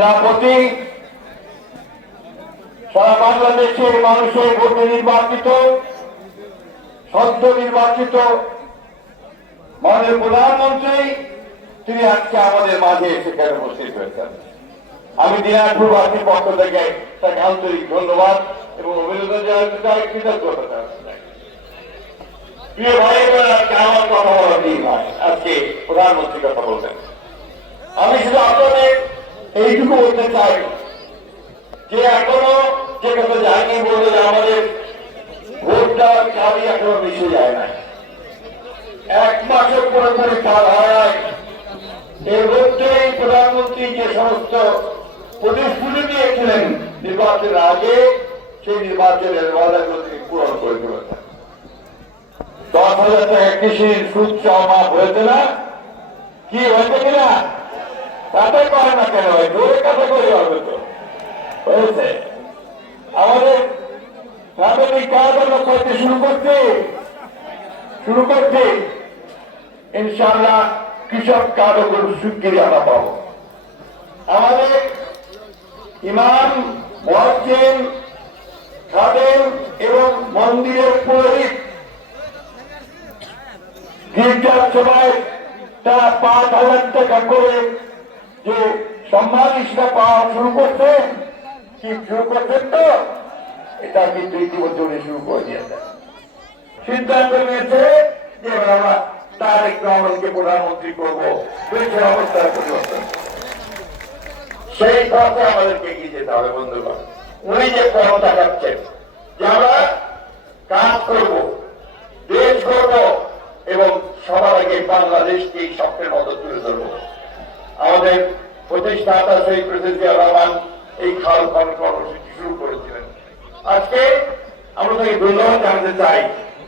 সেনাপতি সারা বাংলাদেশের মানুষের ভোটে নির্বাচিত, সদ্য নির্বাচিত মাননীয় প্রধানমন্ত্রী তিনি আজকে আমাদের মাঝে সেখানে উপস্থিত হয়েছেন। আমি দিনাজপুরবাসীর পক্ষ থেকে তাকে আন্তরিক ধন্যবাদ এবং অভিনন্দন জানাতে চাই, কৃতজ্ঞতা জানাতে চাই। প্রিয় ভাই বোনেরা, আজকে আমার কথা বলার দিন নয়, আজকে প্রধানমন্ত্রী কথা বলবেন। আমি শুধু আপনাদের এইটুকু বলতে চাই যে এখনো যে কথা যায়নি বলতে যে আমাদের ভোটটা চাবি এখনো মিশে যায় না, 1 মাসের পরে পরে কাজ হয়। এর মধ্যেই প্রধানমন্ত্রী যে সমস্ত প্রতিশ্রুতি দিয়েছিলেন নির্বাচনের আগে, সেই নির্বাচনের ওয়াদাগুলো তিনি পূরণ করে চলেছেন। 10,000 টাকা কৃষির সুদ মাফ হয়েছে না? কি হয়েছে কিনা তাতে করে না কেন? জোরে কথা করে হবে তো হয়েছে। আমাদের ফ্যামিলি কাজ আমরা করতে শুরু করছি ইনশাআল্লাহ। কৃষক কার্ডগুলো স্বীকৃতি আমরা পাব। আমাদের ইমাম, মুয়াজ্জিন, খাদেম এবং মন্দিরের পুরোহিত গির্জার সভায় তারা 5,000 টাকা করে যে সম্মান হিসেবে পাওয়া শুরু করছেন। কি শুরু করছেন তো? এটা কিন্তু ইতিমধ্যে উনি শুরু করে দিয়েছেন। সিদ্ধান্ত নিয়েছে যে আমরা তারেক রহমানকে প্রধানমন্ত্রী করবো, দেশের অবস্থার পরিবর্তন। সেই পথে আমাদেরকে এগিয়ে যেতে হবে বন্ধুগণ। উনি যে পথ দেখাচ্ছেন যে আমরা কাজ করব, দেশ করব এবং সবার আগে বাংলাদেশকে স্বপ্নের মতো তুলে ধরব। আমাদের প্রতিষ্ঠাতা সেই প্রেসিডেন্ট জিয়াউর রহমান এই খাল খনন কর্মসূচি শুরু করেছিলেন। আজকে আমরা তাকে ধন্যবাদ জানাতে চাই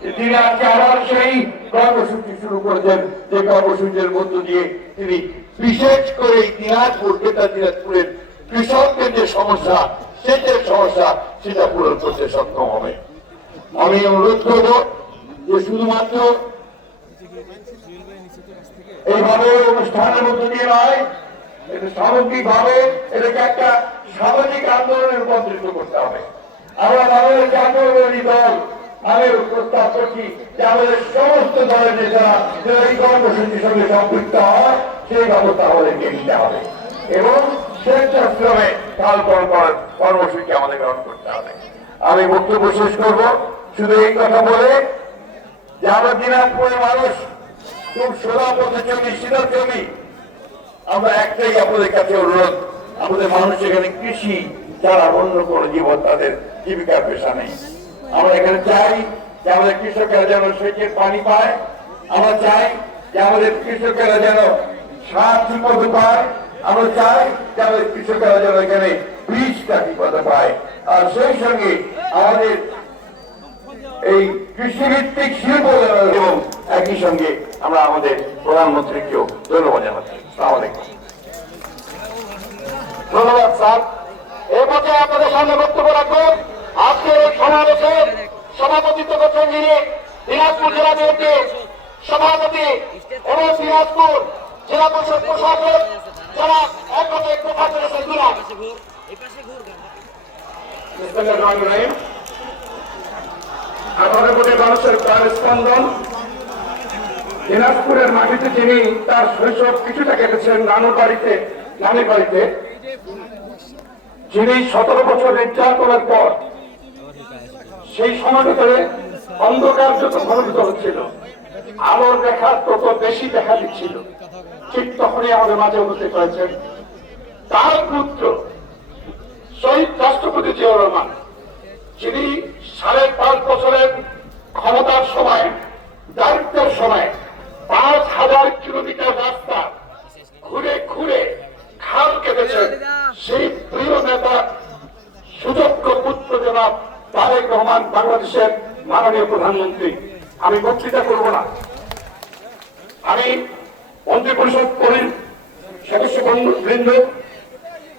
যে তিনি আজকে আবার সেই কর্মসূচি শুরু করেছেন, যে কর্মসূচির মধ্য দিয়ে তিনি বিশেষ করে দিনাজপুরের কৃষকদের যে সমস্যা, সেচের সমস্যা, সেটা পূরণ করতে সক্ষম হবে। আমি অনুরোধ করব যে শুধুমাত্র এইভাবে অনুষ্ঠানের মধ্য দিয়ে নয়, সামগ্রিক ভাবে এটাকে একটা সামাজিক আন্দোলনে রূপান্তরিত করতে হবে। আমরা বাংলাদেশ আন্দোলনের দল, আমি প্রস্তাব করছি যে আমাদের সমস্ত দলের নেতারা যারা এই কর্মসূচির সঙ্গে সম্পৃক্ত হয়, সেই ব্যবস্থা আমাদেরকে নিতে হবে এবং স্বেচ্ছাশ্রমে কাল করার কর্মসূচি আমাদের গ্রহণ করতে হবে। আমি বক্তব্য শেষ করব শুধু এই কথা বলে যে আমরা দিনাজপুরের মানুষ খুব সোজা পথে চলি, সিধা চলি। আমরা একটাই আপনাদের কাছে অনুরোধ, আমাদের মানুষ এখানে কৃষি যারা অন্য কোনো জীবন তাদের জীবিকার পেশা নেই। আমরা এখানে চাই যে আমাদের কৃষকেরা যেন সেচের পানি পায়, আমরা চাই যে আমাদের কৃষকেরা যেন সার ঠিক মতো পায়, আমরা চাই যে আমাদের কৃষকেরা যেন এখানে বীজটা ঠিক মতো পায়। আর সেই সঙ্গে আমাদের এই কৃষিভিত্তিক শিল্প এবং একই সঙ্গে আমরা আমাদের প্রধানমন্ত্রীকেও ধন্যবাদ জানাচ্ছি। আসসালামু আলাইকুম। ধন্যবাদ স্যার। এই পর্যায়ে আপনাদের সামনে বক্তব্য রাখবেন আজকের এই সমাবেশের সভাপতিত্ব করছেন যিনি দিনাজপুর জেলা বিএনপির সভাপতি এবং দিনাজপুর জেলা পরিষদ প্রশাসক যারা একমাত্র প্রশাসনের সঙ্গে 18 কোটি মানুষের প্রাণ স্পন্দন দিনাজপুরের মাটিতে যিনি তার শৈশব কিছুটা কেটেছেন নানুর বাড়িতে, নানির বাড়িতে, যিনি 17 বছর নির্যাতনের পর সেই সময় ভিতরে অন্ধকার যত ঘনীভূত হচ্ছিল, আলোর দেখা তত বেশি দেখা দিচ্ছিল, ঠিক তখনই আমাদের মাঝে উপস্থিত হয়েছেন তার পুত্র শহীদ রাষ্ট্রপতি জিয়াউর রহমান, যিনি 5.5 বছরের ক্ষমতার সময়, দায়িত্বের সময় 5,000 কিলোমিটার রাস্তা ঘুরে ঘুরে খাল কেটেছেন। সেই প্রিয় নেতা সুযোগ্য পুত্র জনাব তারেক রহমান, বাংলাদেশের মাননীয় প্রধানমন্ত্রী। আমি বক্তৃতা করব না, আমি মন্ত্রী পরিষদ সদস্য বৃন্দ,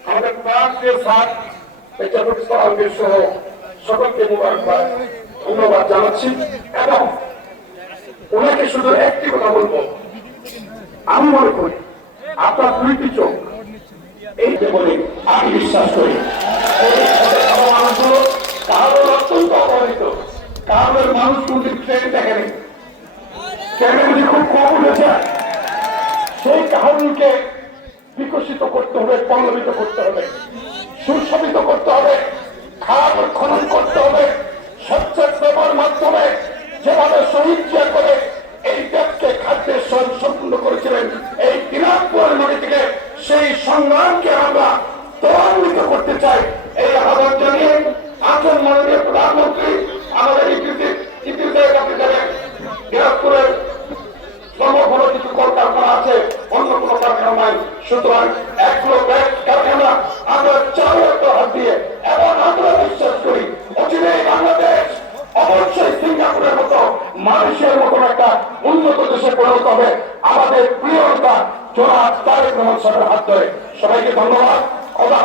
আমাদের প্রান্তীয় স্যার সহ সকলকে ধন্যবাদ জানাচ্ছি এবং ওনাকে শুধু একটি কথা বলবো, আমি মনে করি আপনার 2টি চোখ, এই যে বলে আমি বিশ্বাস করি এই খেটে খাওয়া মানুষগুলো কারোর অত্যন্ত অবহেলিত, কারোর মানুষ কিন্তু ট্রেন দেখেনি, ট্রেনে যদি খুব কম উঠেছে সেই কাহিনীকে বিকশিত করতে হবে, পল্লবিত করতে হবে, সুশোভিত করতে হবে, খাল খনন করতে হবে, স্বচ্ছের ব্যবহার মাধ্যমে যেভাবে শহীদ জিয়া করে এই দেশকে খাদ্যের সম্পূর্ণ করেছিলেন এই দিনাজপুরের মাটি থেকে, সেই সংগ্রামকে আমরা ত্বরান্বিত করতে চাই। এই আহ্বান জানিয়ে আসুন মাননীয় প্রধানমন্ত্রী আমাদের ইতিহাসের কাছে যাবেন। দিনাজপুরের কোনো কিছু কলকারখানা আছে, অন্য কোনো কারখানা নাই, সুতরাং একগুলো কারখানা আমরা চাই একটা হাত দিয়ে, এবং আমরা বিশ্বাস করি অচিরেই বাংলাদেশ অবশ্যই সিঙ্গাপুরের মতো মালয়েশিয়ার মতো একটা উন্নত দেশে পরিণত হবে আমাদের প্রিয় নেতা জনাব তারেক রহমান সাহেবের হাত ধরে। সবাইকে ধন্যবাদ।